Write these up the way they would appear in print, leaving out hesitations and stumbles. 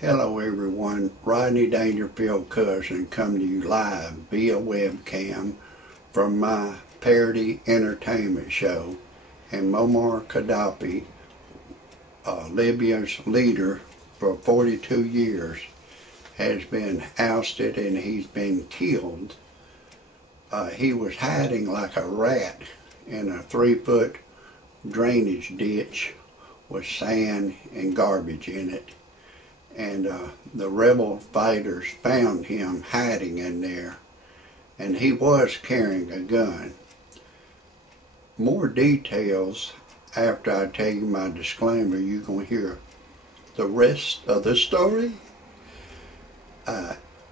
Hello everyone, Rodney Dangerfield cousin come to you live via webcam from my parody entertainment show, and Muammar Gaddafi, Libya's leader for 42 years, has been ousted and he's been killed. He was hiding like a rat in a 3-foot drainage ditch with sand and garbage in it. And the rebel fighters found him hiding in there, and he was carrying a gun. More details after I tell you my disclaimer. You're going to hear the rest of the story.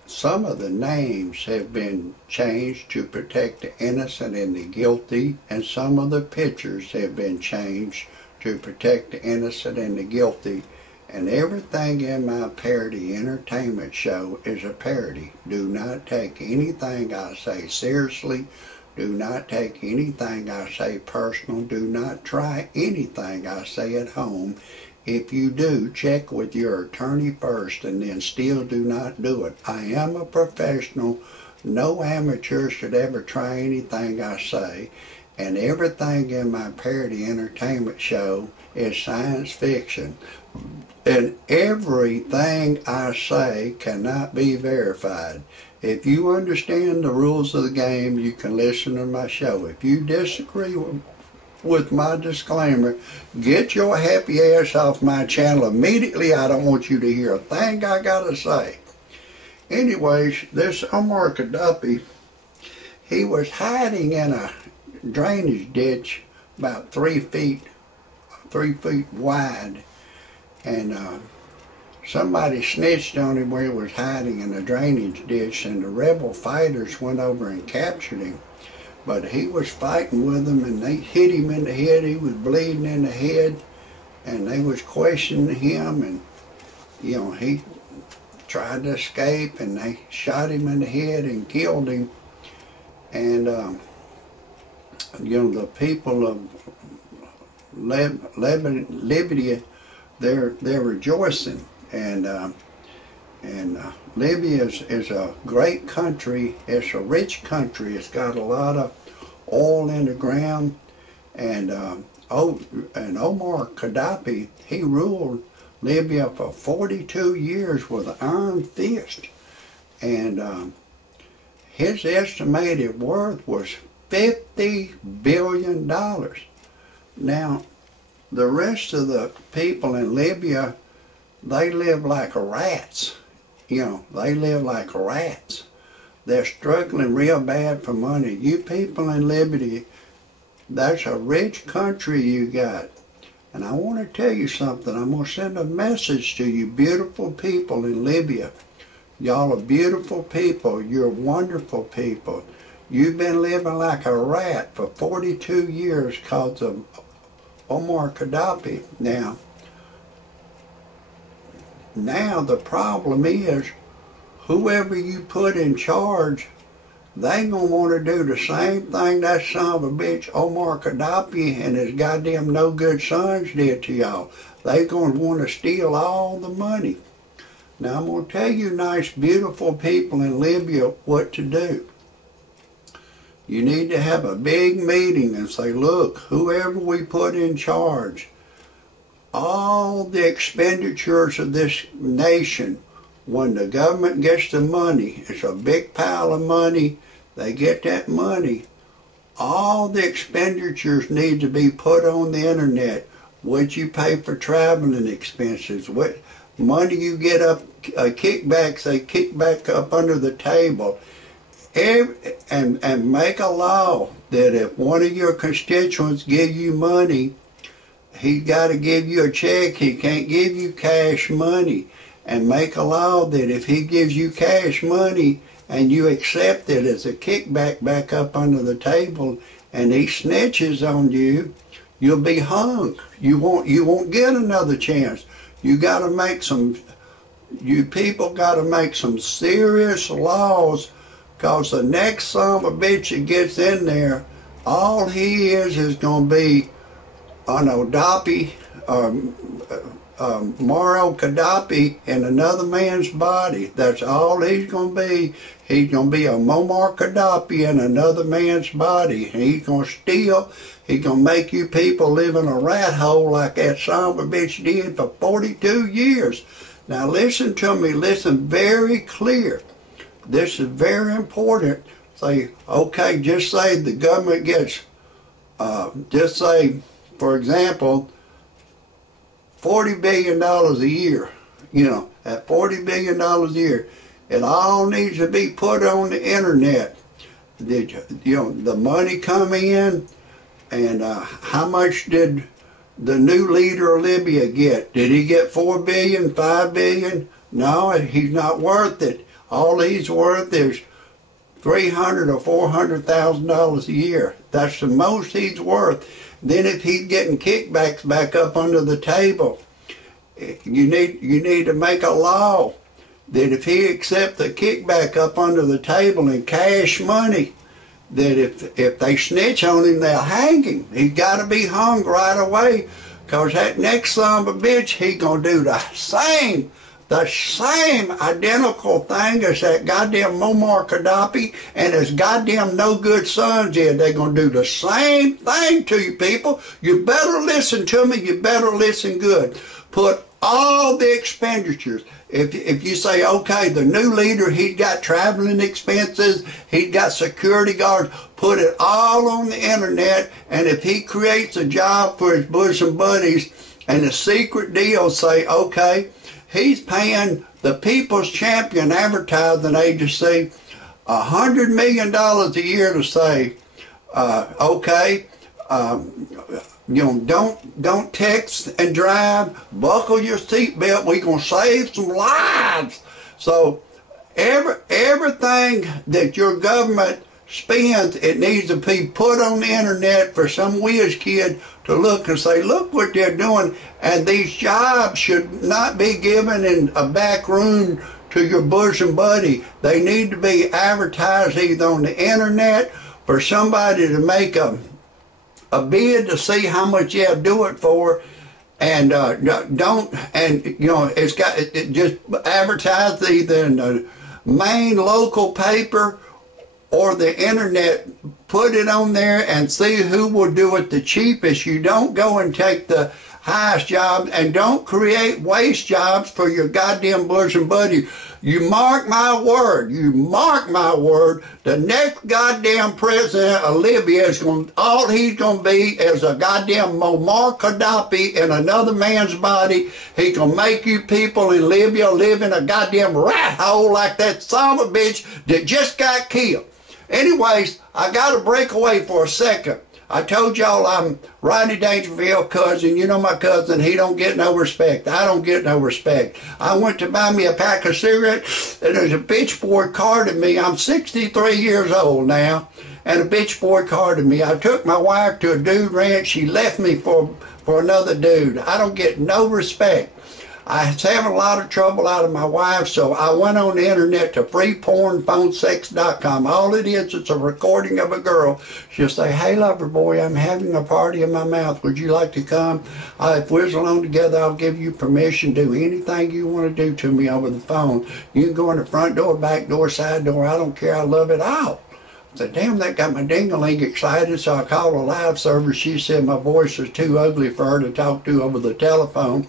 Some of the names have been changed to protect the innocent and the guilty, and some of the pictures have been changed to protect the innocent and the guilty. And everything in my parody entertainment show is a parody. Do not take anything I say seriously. Do not take anything I say personal. Do not try anything I say at home. If you do, check with your attorney first, and then still do not do it. I am a professional. No amateur should ever try anything I say. And everything in my parody entertainment show is science fiction. And everything I say cannot be verified. If you understand the rules of the game, you can listen to my show. If you disagree with my disclaimer, get your happy ass off my channel immediately. I don't want you to hear a thing I gotta say. Anyways, this Muammar Gaddafi, he was hiding in a drainage ditch about 3 feet wide, and somebody snitched on him where he was hiding in a drainage ditch, and the rebel fighters went over and captured him. But he was fighting with them, and they hit him in the head. He was bleeding in the head, and they was questioning him, and he tried to escape, and they shot him in the head and killed him. And the people of Libya, they're rejoicing, and Libya is a great country. It's a rich country. It's got a lot of oil in the ground, and Muammar Gaddafi, he ruled Libya for 42 years with an iron fist, and his estimated worth was $50 billion. Now, the rest of the people in Libya, they live like rats. They live like rats. They're struggling real bad for money. You people in Libya, that's a rich country you got. And I want to tell you something. I'm going to send a message to you beautiful people in Libya. Y'all are beautiful people. You're wonderful people. You've been living like a rat for 42 years because of Muammar Gaddafi. Now the problem is, whoever you put in charge, they gonna want to do the same thing that son of a bitch Muammar Gaddafi and his goddamn no good sons did to y'all. They gonna want to steal all the money. Now I'm gonna tell you nice beautiful people in Libya what to do. You need to have a big meeting and say, look, whoever we put in charge, all the expenditures of this nation, when the government gets the money, it's a big pile of money, they get that money, all the expenditures need to be put on the internet. What you pay for traveling expenses, what money you get up, kickbacks, they kick back up under the table. And make a law that if one of your constituents give you money, he's got to give you a check. He can't give you cash money. And make a law that if he gives you cash money and you accept it as a kickback back up under the table, and he snitches on you, you'll be hung. You won't get another chance. You people got to make some serious laws. Because the next son of a bitch that gets in there, all he is going to be an Gaddafi, Muammar Gaddafi in another man's body. That's all he's going to be. He's going to be a Muammar Gaddafi in another man's body. And he's going to steal. He's going to make you people live in a rat hole like that son of a bitch did for 42 years. Now listen to me. Listen very clear. This is very important. Say, okay, just say the government gets, just say, for example, $40 billion a year. You know, at $40 billion a year, it all needs to be put on the internet. The money come in, and how much did the new leader of Libya get? Did he get $4 billion, $5 billion? No, he's not worth it. All he's worth is $300,000 or $400,000 a year. That's the most he's worth. Then if he's getting kickbacks back up under the table, you need to make a law that if he accepts the kickback up under the table in cash money, that if they snitch on him, they'll hang him. He's got to be hung right away, because that next son of a bitch, he's going to do the same identical thing as that goddamn Muammar Gaddafi and his goddamn no good sons did. They're going to do the same thing to you people. You better listen to me. You better listen good. Put all the expenditures. If you say, okay, the new leader, he's got traveling expenses, he's got security guards, put it all on the internet, and if he creates a job for his bosom buddies and a secret deal, say, okay, he's paying the People's Champion advertising agency $100 million a year to say, okay, don't text and drive. Buckle your seatbelt. We're gonna save some lives. So everything that your government spends, it needs to be put on the internet for some whiz kid to look and say, look what they're doing. And these jobs should not be given in a back room to your bosom buddy. They need to be advertised either on the internet for somebody to make a bid to see how much you'll do it for, and it's got it just advertised either in the main local paper or the internet. Put it on there and see who will do it the cheapest. You don't go and take the highest job, and don't create waste jobs for your goddamn bosom buddy. You mark my word, the next goddamn president of Libya is all he's going to be is a goddamn Muammar Gaddafi in another man's body. He can make you people in Libya live in a goddamn rat hole like that son of a bitch that just got killed. Anyways, I got to break away for a second. I told y'all I'm Rodney Dangerfield cousin. You know my cousin, he don't get no respect. I don't get no respect. I went to buy me a pack of cigarettes, and there's a bitch boy carded me. I'm 63 years old now, and a bitch boy carded me. I took my wife to a dude ranch. She left me for another dude. I don't get no respect. I was having a lot of trouble out of my wife, so I went on the internet to freepornphonesex.com. All it is, it's a recording of a girl. She'll say, hey, lover boy, I'm having a party in my mouth. Would you like to come? If we're alone together, I'll give you permission to do anything you want to do to me over the phone. You can go in the front door, back door, side door. I don't care. I love it all. I said, damn, that got my ding-a-ling excited, so I called a live service. She said my voice was too ugly for her to talk to over the telephone.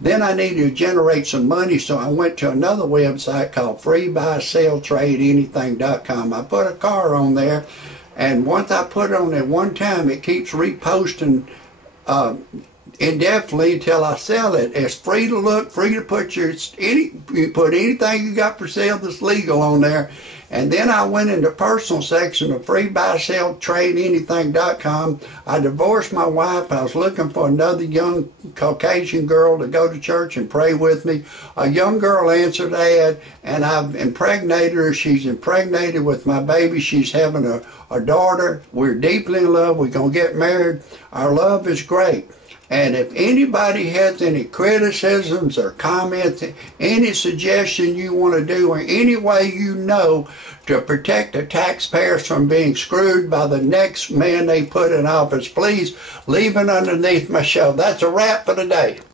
Then I needed to generate some money, so I went to another website called freebuyselltradeanything.com. I put a car on there, and once I put it on there one time, it keeps reposting indefinitely until I sell it. It's free to look, free to put you put anything you got for sale that's legal on there. And then I went in the personal section of freebuyselltradeanything.com. I divorced my wife. I was looking for another young Caucasian girl to go to church and pray with me. A young girl answered the ad, and I've impregnated her. She's impregnated with my baby. She's having a daughter. We're deeply in love. We're going to get married. Our love is great. And if anybody has any criticisms or comments, any suggestion you want to do, or any way you know to protect the taxpayers from being screwed by the next man they put in office, please leave it underneath my show. That's a wrap for today.